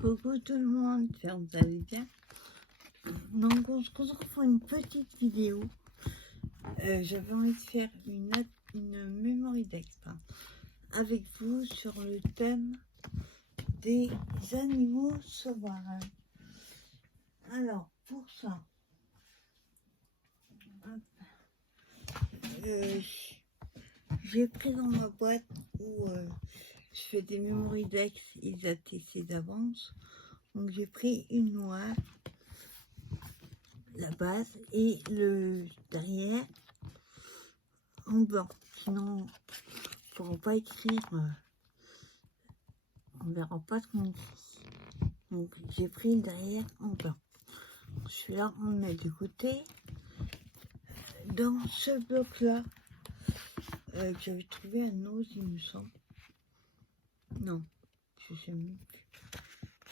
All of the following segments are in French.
Coucou tout le monde, j'espère que vous allez bien. Donc on se retrouve pour une petite vidéo. J'avais envie de faire une memory d'extra avec vous sur le thème des animaux sauvages. Alors pour ça, j'ai pris dans ma boîte où je fais des memory d'ex, ils attestaient d'avance. Donc j'ai pris une noire, la base, et le derrière en blanc. Sinon, on ne pourra pas écrire, on ne verra pas ce qu'on écrit. Donc j'ai pris le derrière en blanc. Celui-là, on le met de côté. Dans ce bloc-là, que j'avais trouvé un os, il me semble. Non, je sais même plus.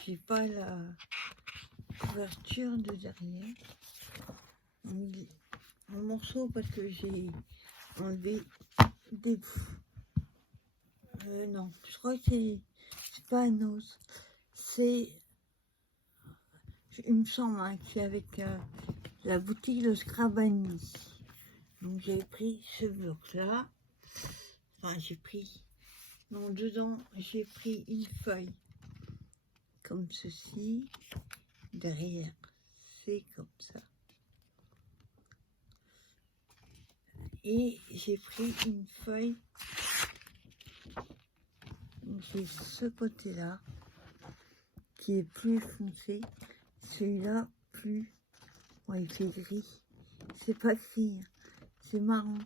J'ai pas la couverture de derrière. Un morceau parce que j'ai enlevé des bouts. Non, je crois que c'est pas un os. C'est, il me semble, hein, que c'est avec la boutique de Scrabani. Donc j'ai pris ce bloc-là. Enfin, j'ai pris. Non, dedans, j'ai pris une feuille. Comme ceci. Derrière, c'est comme ça. Et j'ai pris une feuille. J'ai ce côté-là qui est plus foncé. Celui-là, plus. Ouais, il fait gris. C'est pas gris, hein. C'est marron.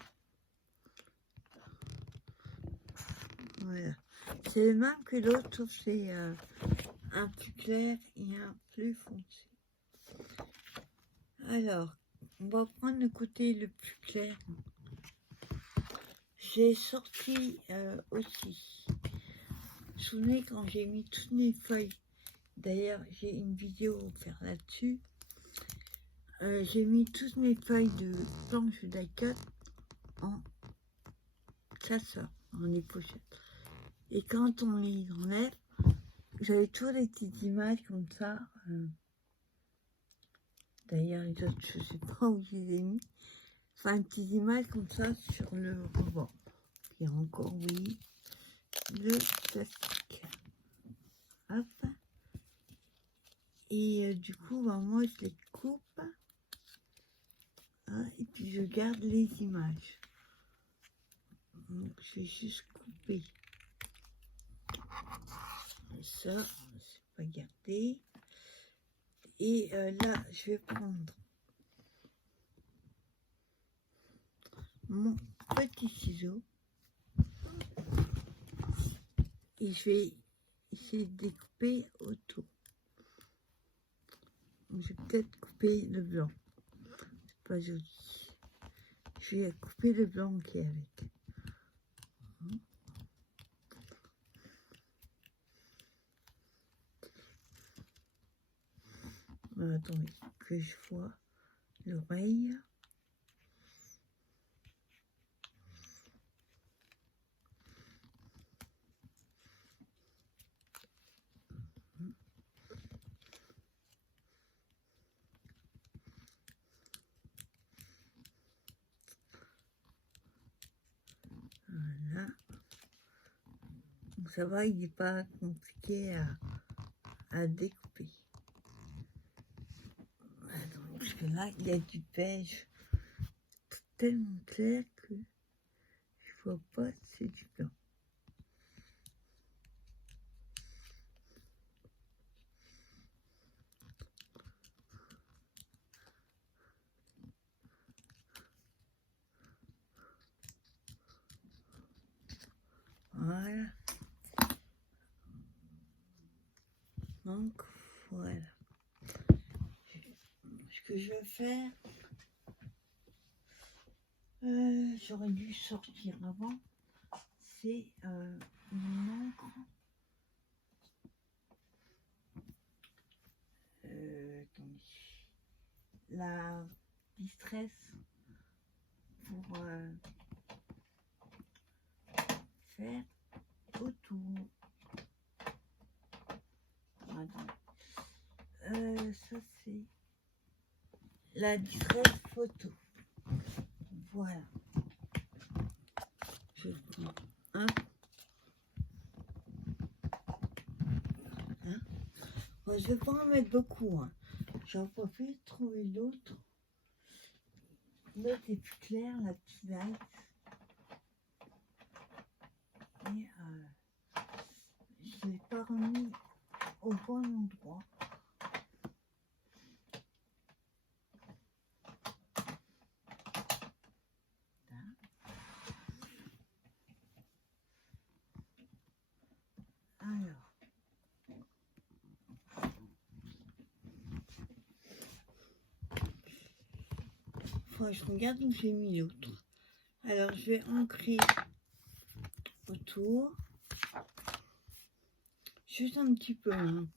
Voilà. C'est le même que l'autre, sauf c'est un plus clair et un plus foncé. Alors, on va prendre le côté le plus clair. J'ai sorti aussi. Vous vous souvenez quand j'ai mis toutes mes feuilles, d'ailleurs j'ai une vidéo à faire là-dessus, j'ai mis toutes mes feuilles de planche die-cut en classeur, en les pochettes. Et quand on les enlève, j'avais toujours des petites images comme ça. D'ailleurs, les autres, je ne sais pas où je les ai mis. Enfin, une petite image comme ça sur le rebord. Il y a encore, oui, le plastique. Hop. Et du coup, bah, moi, je les coupe. Hein, et puis, je garde les images. Donc, je vais juste couper. Ça, c'est pas gardé. Et là, je vais prendre mon petit ciseau. Et je vais essayer de découper autour. Je vais peut-être couper le blanc. C'est pas joli. Je vais couper le blanc qui est avec. Attendez, que je vois l'oreille. Voilà. Donc ça va, il n'est pas compliqué à découper. Attends, parce que là, il y a du beige tellement clair que je vois pas si c'est du blanc. Voilà. Donc, voilà. Ce que je vais faire, j'aurais dû sortir avant, c'est une encre. Attendez. La distress pour faire autour. Attends. ça c'est la discrète photo. Voilà. Je prends un. Hein, moi, je vais pas en mettre beaucoup. Hein. J'en profite de trouver l'autre. L'autre est plus clair, la petite light. Et je ne l'ai pas remis au bon endroit. Alors, je regarde où j'ai mis l'autre. Alors, je vais ancrer autour. Juste un petit peu, hein,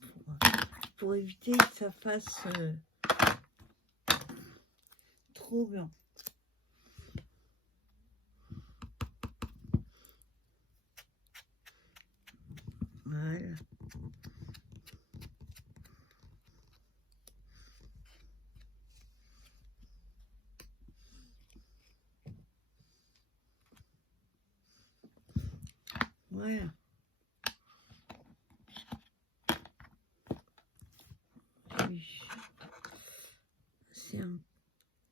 pour éviter que ça fasse trop blanc. Voilà. Voilà.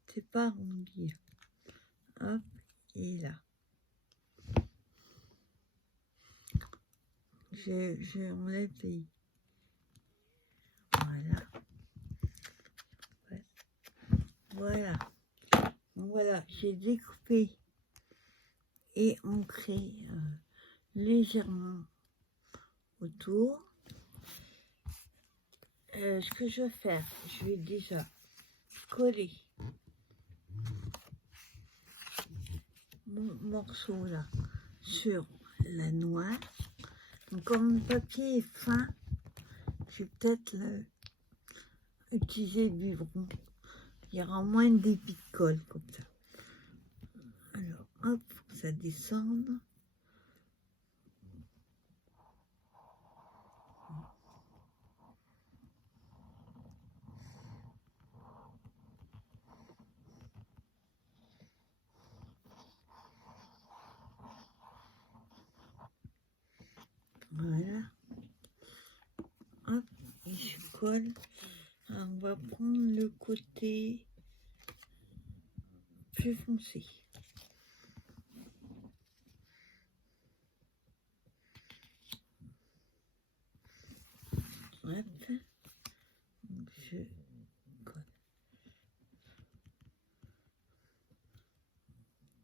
C'est pas arrondi. Hop, et là. Je enlève les... Voilà. Voilà. Voilà, j'ai découpé et ancré légèrement autour. Ce que je vais faire, je vais déjà coller mon morceau là sur la noix. Donc, comme le papier est fin, je vais peut-être utiliser du biberon. Il y aura moins de débit de colle comme ça. Alors, hop, faut que ça descende. Voilà. Hop, et je colle. Alors, on va prendre le côté plus foncé. Hop. Donc, je colle.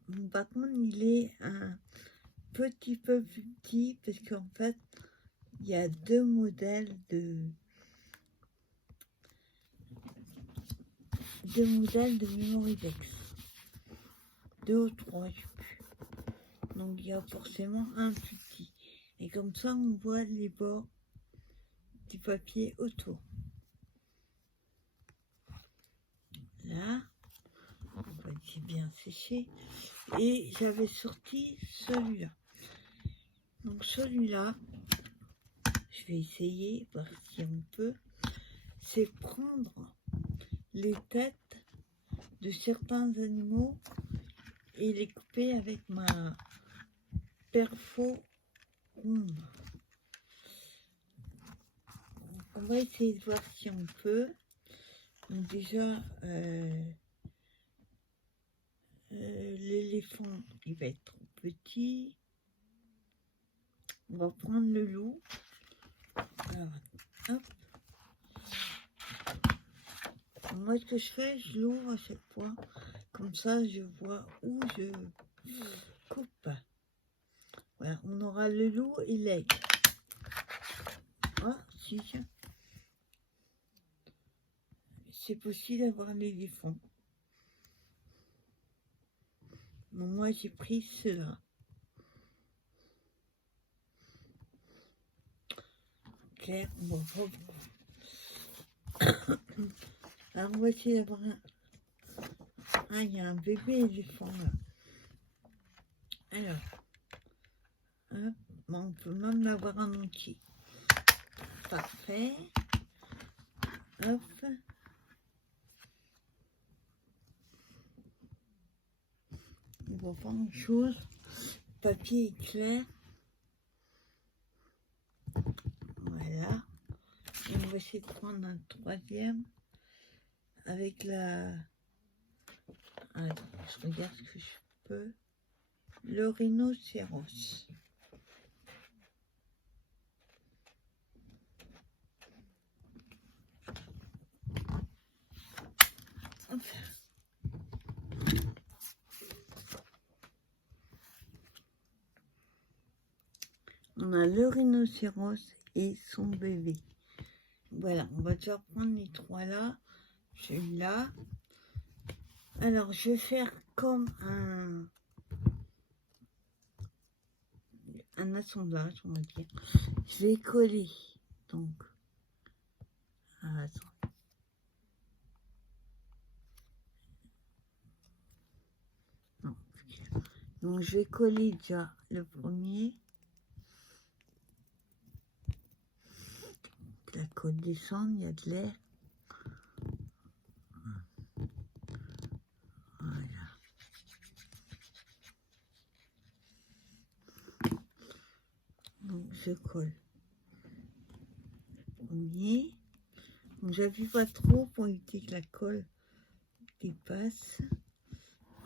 Donc, par contre, il est un petit peu plus petit parce qu'en fait, il y a deux modèles de Memoridex. 2 ou 3, je sais plus. Donc, il y a forcément un plus petit. Et comme ça, on voit les bords du papier autour. Là, on voit que c'est bien séché. Et j'avais sorti celui-là. Donc, celui-là, je vais essayer, voir si on peut. C'est prendre les têtes de certains animaux et les couper avec ma perfo ronde. On va essayer de voir si on peut. Donc déjà, l'éléphant, il va être trop petit. On va prendre le loup. Alors, hop. Moi, ce que je fais, je l'ouvre à chaque fois. Comme ça, je vois où je coupe. Voilà, on aura le loup et l'aigle. Ah, si, c'est possible d'avoir l'éléphant. Bon, moi, j'ai pris cela. Claire, on va reprendre. Alors, on va essayer d'avoir un... Ah, il y a un bébé éléphant là. Alors, hop, bon, on peut même l'avoir en entier. Parfait. Hop. On voit pas grand chose. Le papier est clair. Voilà. Et on va essayer de prendre un troisième avec la... Attends, je regarde ce que je peux. Le rhinocéros. Hop. On a le rhinocéros et son bébé. Voilà, on va déjà prendre les trois là. Celui-là. Alors, je vais faire comme un assemblage, on va dire. Je vais coller. Donc, attends. Non. Donc, je vais coller déjà le premier. La colle descend, il y a de l'air. Voilà. Donc, je colle le premier. Donc, j'appuie pas trop pour éviter que la colle dépasse.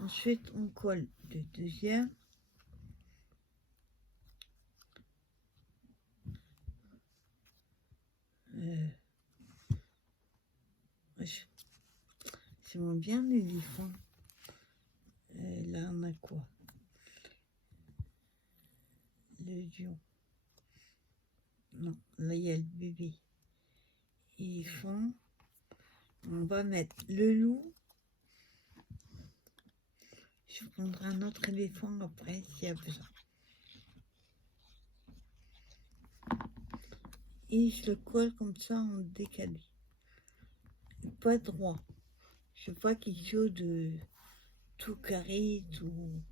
Ensuite, on colle le deuxième. J'aime bien l'éléphant. Là, on a quoi? Le lion. Non, là, il y a le bébé. Éléphant. On va mettre le loup. Je prendrai un autre éléphant après, s'il y a besoin. Et je le colle comme ça en décalé. Pas droit. Je veux pas quelque chose de tout carré, tout...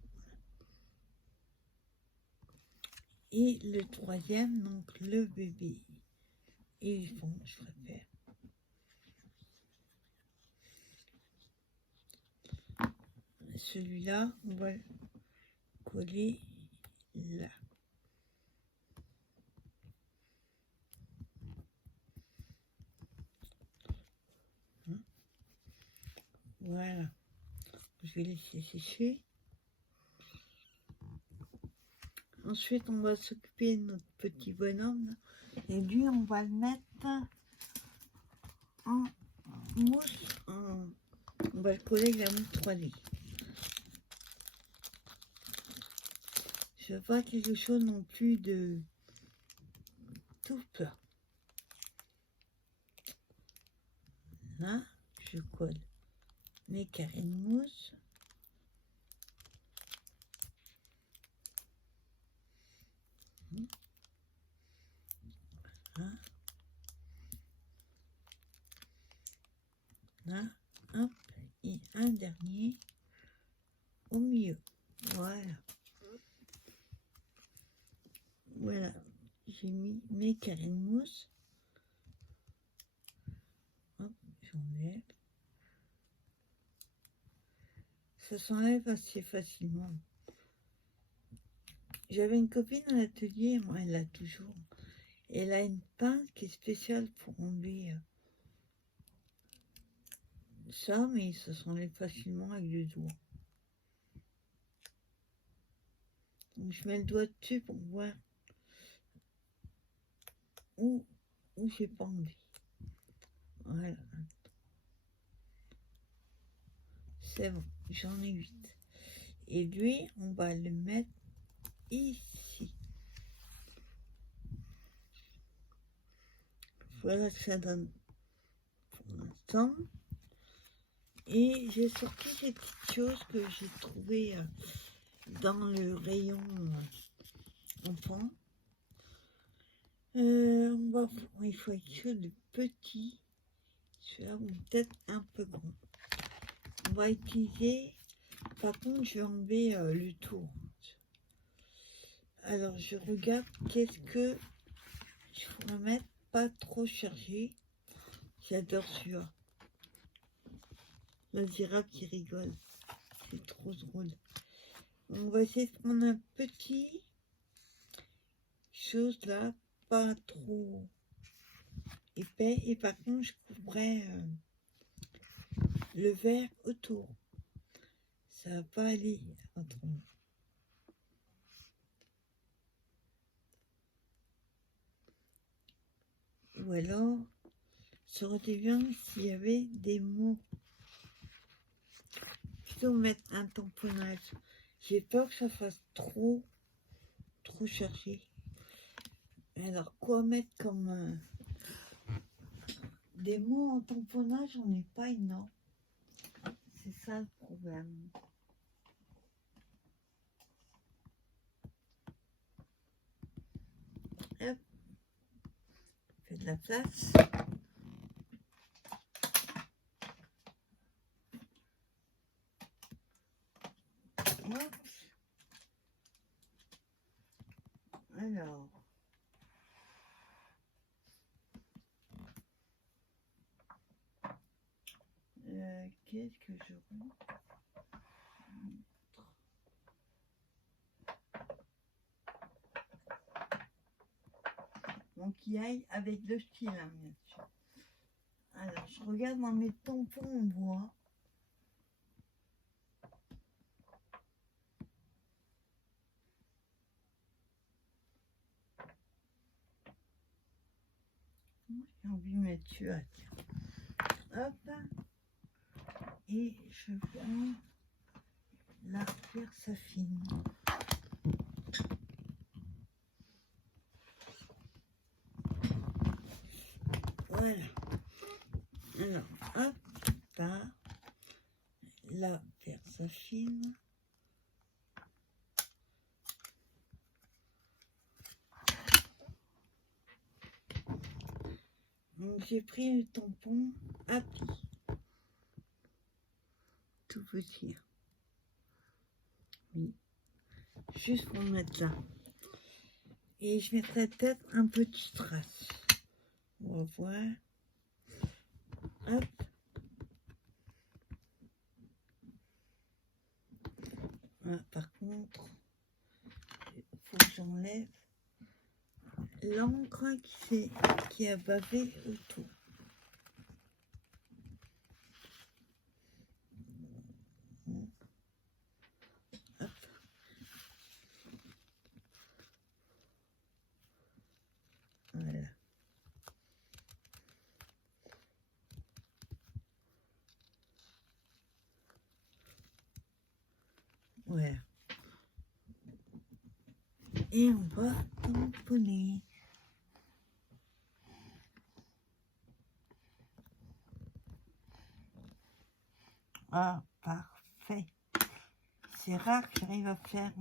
Et le troisième, donc le bébé éléphant, je préfère. Celui-là, on va le coller là. Voilà. Je vais laisser sécher. Ensuite, on va s'occuper de notre petit bonhomme. Et lui, on va le mettre en mousse. On va le coller avec la mousse 3D. Je veux pas quelque chose non plus de tout plat. Là, je colle mes carrés de mousse. Là. Là, hop, et un dernier au milieu. Voilà. Voilà, j'ai mis mes carrés de mousse. Hop, j'enlève. Ça s'enlève assez facilement. J'avais une copine à l'atelier, moi elle l'a toujours. Elle a une pince qui est spéciale pour enlever ça, mais ça s'enlève facilement avec le doigt. Donc je mets le doigt dessus pour voir où j'ai pas enlevé. Voilà. C'est bon, j'en ai 8. Et lui, on va le mettre ici. Voilà ce que ça donne pour l'instant. Et j'ai sorti ces petites choses que j'ai trouvées dans le rayon enfant. Il faut quelque chose de petit. Celui-là, peut-être un peu grand. On va utiliser... Par contre, je vais enlever le tour. Alors, je regarde qu'est-ce que je pourrais mettre pas trop chargé. J'adore celui-là. La girafe qui rigole. C'est trop drôle. On va essayer de prendre un petit chose là, pas trop épais. Et par contre, je couvrais le verre autour. Ça va pas aller autrement. Ou alors, ça aurait été bien s'il y avait des mots. Plutôt mettre un tamponnage. J'ai peur que ça fasse trop chercher. Alors, quoi mettre comme des mots en tamponnage, on n'est pas énorme. C'est ça le problème. Hop. Fais de la place. Hop. Alors. Qu'est-ce que je montre? Donc, il aille avec le style, hein, bien sûr. Alors, je regarde dans mes tampons en bois. J'ai envie de mettre celui-là, tiens. Hop. Et je vais la faire s'affine. Voilà. Alors, hop, là, la faire s'affine. Donc, j'ai pris le tampon à pli. Tout petit. Oui. Juste pour mettre là. Et je mettrai peut-être un petit trace. On va voir. Hop. Ah, par contre, il faut que j'enlève l'encre qui a bavé autour. Hop. Voilà. Voilà. Et on va tamponner. Ah, parfait. C'est rare que j'arrive à faire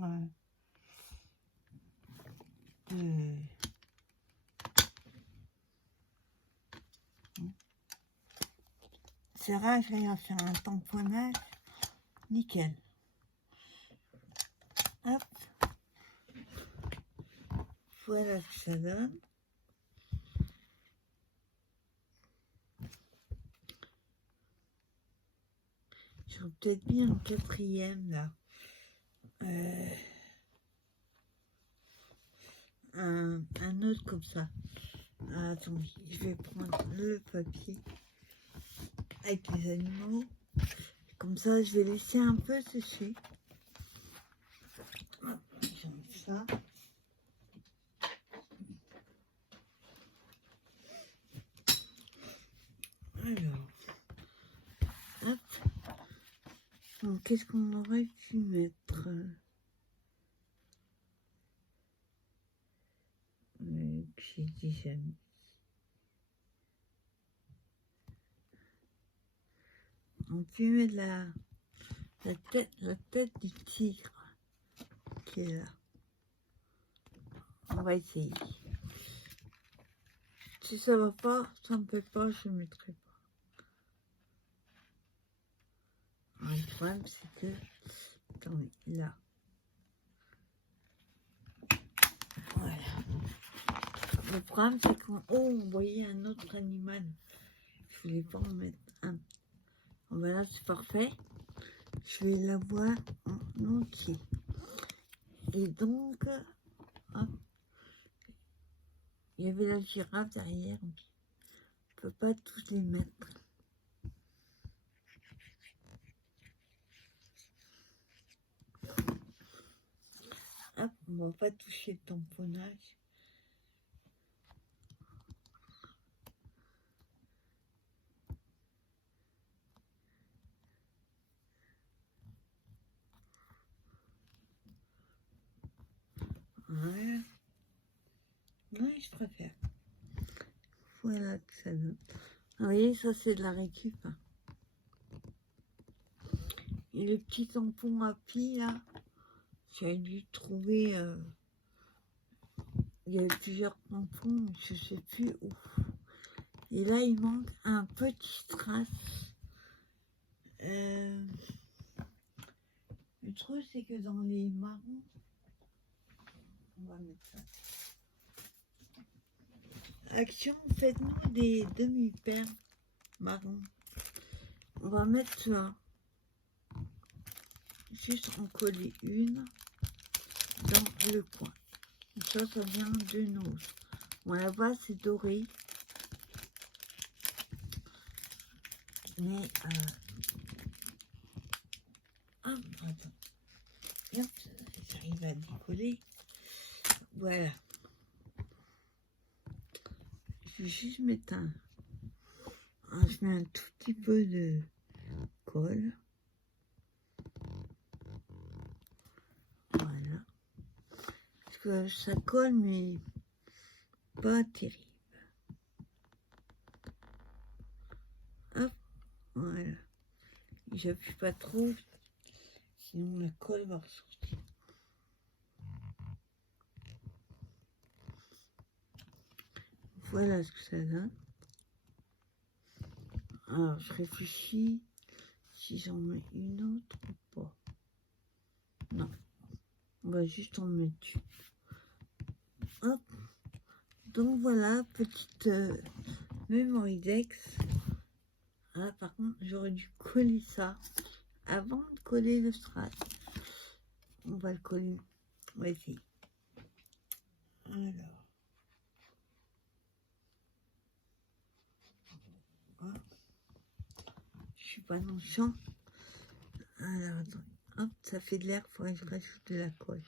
C'est rare que j'arrive à faire un tamponnage nickel. Hop. Voilà ce que ça donne. J'aurais peut-être mis un quatrième là. Un autre comme ça. Ah, attends, je vais prendre le papier avec les animaux. Comme ça, je vais laisser un peu sécher. J'enlève ça. Alors, hop. Donc, qu'est-ce qu'on aurait pu mettre? J'ai déjà mis. On peut mettre la tête du tigre qui est là. On va essayer. Si ça va pas, ça me plaît pas, je ne mettrai pas. Alors, le problème, c'est que... Attendez, là. Voilà. Le problème, c'est qu'on... Oh, on voyait un autre animal. Je voulais pas en mettre un. Voilà, c'est parfait. Je vais l'avoir en entier. Et donc, hop, il y avait la girafe derrière. On ne peut pas tous les mettre. Hop, on va pas toucher le tamponnage. Voilà. Ouais, je préfère. Voilà que ça donne. Vous voyez, ça c'est de la récup. Hein. Et le petit tampon à pile, là, j'avais dû trouver... il y avait plusieurs tampons, je sais plus où. Et là, il manque un petit strass. Le truc, c'est que dans les marrons, on va mettre ça. Action, faites-nous des demi-paires marron. On va mettre ça. Juste en coller une dans le coin. Ça vient de nos. Bon, là-bas, c'est doré. Mais, ah, attends. Hop, j'arrive à décoller. Voilà. Je vais juste mettre un. Je mets un tout petit peu de colle. Voilà. Parce que ça colle, mais pas terrible. Hop, voilà. J'appuie pas trop, sinon la colle va ressortir. Voilà ce que ça donne. Alors, je réfléchis si j'en mets une autre ou pas. Non, on va juste en mettre une. Hop. Donc voilà, petite mémoridex. Ah, par contre, j'aurais dû coller ça avant de coller le strass. On va le coller. On va essayer. Alors. Je suis pas dans le champ. Alors, attends. Hop, ça fait de l'air, il faudrait que je rajoute de la colle.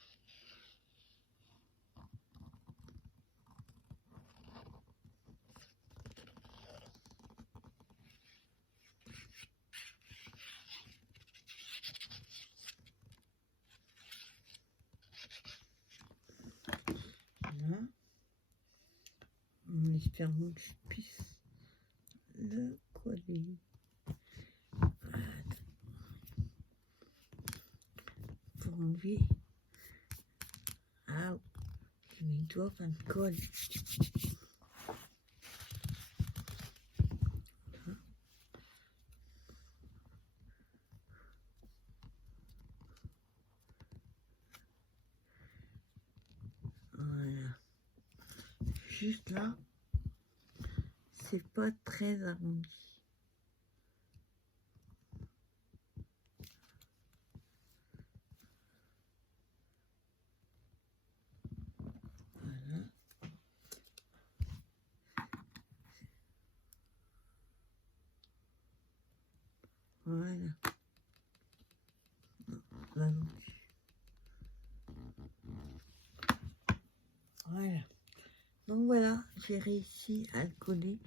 Voilà. En espérant que je puisse le coller. Pour enlever. Ah, j'ai mis le doigt plein de colle. Voilà. Juste là, c'est pas très arrondi. Voilà. Voilà. Voilà. Voilà. Donc voilà, j'ai réussi à le coller.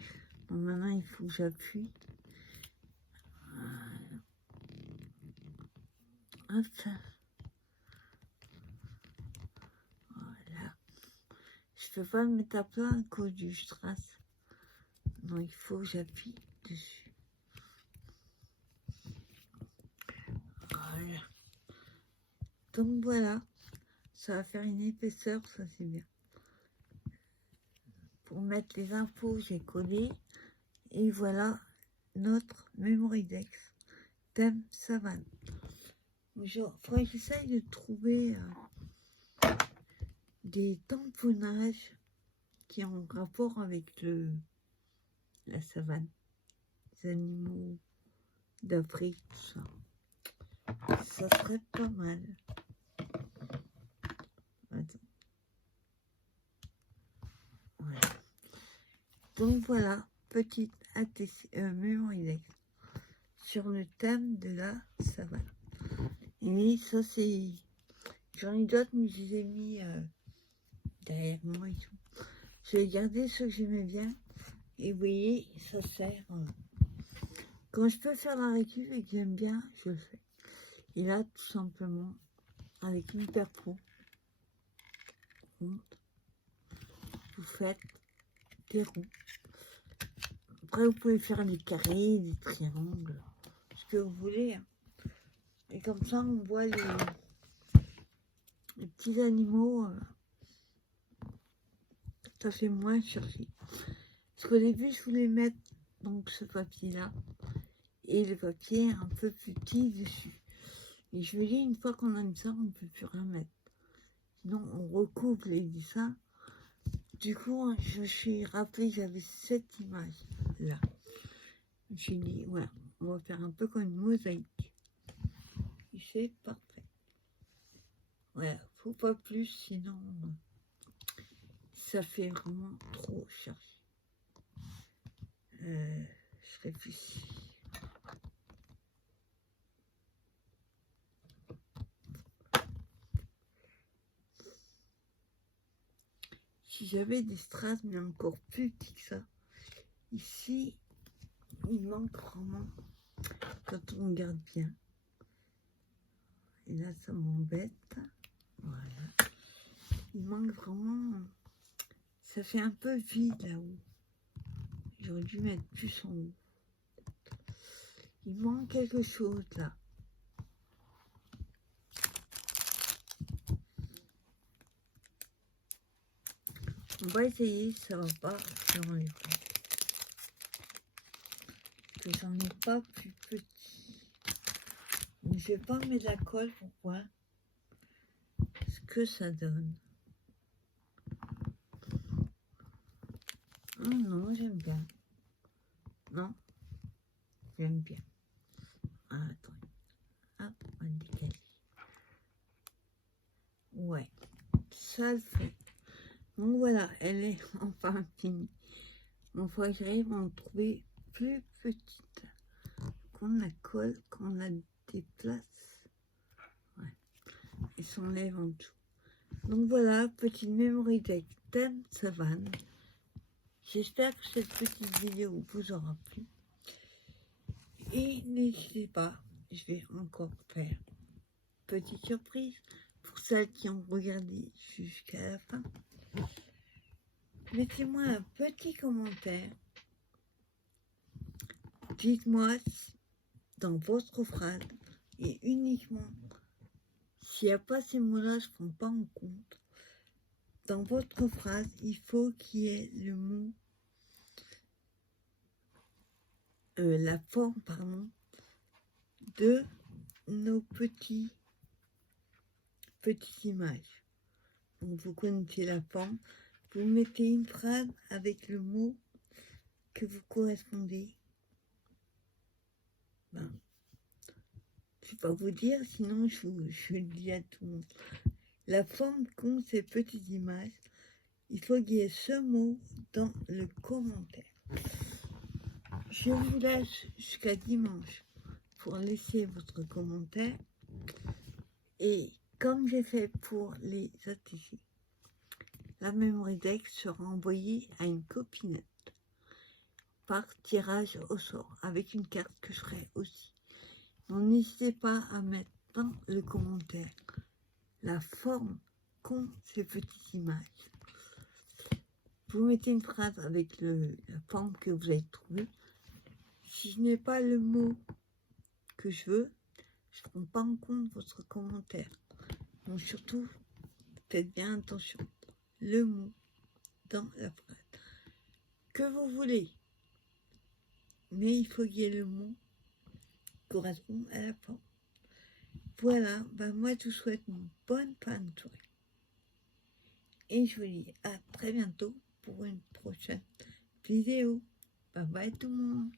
Donc maintenant, il faut que j'appuie. Voilà. Hop. Voilà. Je peux pas le mettre à plat à cause du strass. Donc il faut que j'appuie dessus. Voilà. Donc voilà, ça va faire une épaisseur, ça c'est bien. Pour mettre les infos, j'ai collé. Et voilà notre mémoridex thème savane. Il faudrait que j'essaye de trouver des tamponnages qui ont rapport avec la savane. animaux d'Afrique, tout ça. Ça serait pas mal. Attends. Voilà. Donc voilà, petite mémoire sur le thème de la savane. Et ça c'est... J'en ai d'autres, mais je les ai mis derrière moi et tout. Je vais garder ceux que j'aimais bien. Et vous voyez, ça sert... quand je peux faire la récup et que j'aime bien, je le fais. Et là, tout simplement, avec une paire pro, vous faites des ronds. Après, vous pouvez faire des carrés, des triangles, ce que vous voulez. Hein. Et comme ça, on voit les petits animaux. Ça fait moins chercher. Parce qu'au début, je voulais mettre donc ce papier-là et le papier un peu plus petit dessus. Et je me dis, une fois qu'on a mis ça, on ne peut plus rien mettre. Sinon, on recoupe les dessins. Du coup, je me suis rappelé que j'avais cette image-là. Je me suis dit, voilà, on va faire un peu comme une mosaïque. Et c'est parfait. Voilà, faut pas plus, sinon ça fait vraiment trop chercher. Je réfléchis. Si j'avais des strass, mais encore plus petits que ça, ici, il manque vraiment, quand on regarde bien. Et là, ça m'embête. Voilà. Il manque vraiment, ça fait un peu vide là-haut. J'aurais dû mettre plus en haut. Il manque quelque chose là. On va essayer, ça va pas, je m'en ai pas. Que j'en ai pas plus petit. Mais je vais pas mettre la colle pour voir ce que ça donne. Oh non, j'aime bien. Non, j'aime bien. Ah, attends. Ah, on va décaler. Ouais, ça le fait. Donc voilà, elle est enfin finie. Il faut que j'arrive à en trouver plus petite. Qu'on la colle, qu'on la déplace. Ouais. Et s'enlève en dessous. Donc voilà, petite memory deck thème savane. J'espère que cette petite vidéo vous aura plu. Et n'hésitez pas, je vais encore faire petite surprise pour celles qui ont regardé jusqu'à la fin. Mettez-moi un petit commentaire. Dites-moi dans votre phrase et uniquement s'il n'y a pas ces mots-là, je ne prends pas en compte. Dans votre phrase, il faut qu'il y ait le mot, la forme, pardon, de nos petites images. Donc vous connaissez la forme. Vous mettez une phrase avec le mot que vous correspondez. Ben, je ne vais pas vous dire, sinon je le dis à tout le monde. La forme qu'ont ces petites images, il faut qu'il y ait ce mot dans le commentaire. Je vous laisse jusqu'à dimanche pour laisser votre commentaire. Et comme j'ai fait pour les ATC, la memory deck sera envoyée à une copinette par tirage au sort avec une carte que je ferai aussi. Donc n'hésitez pas à mettre dans le commentaire la forme qu'ont ces petites images. Vous mettez une phrase avec la forme que vous avez trouvée. Si je n'ai pas le mot que je veux, je ne prends pas en compte votre commentaire. Donc surtout, faites bien attention. Le mot dans la phrase que vous voulez. Mais il faut qu'il y ait le mot qui correspond à la forme. Voilà, ben moi je vous souhaite une bonne fin de soirée. Et je vous dis à très bientôt pour une prochaine vidéo. Bye bye tout le monde.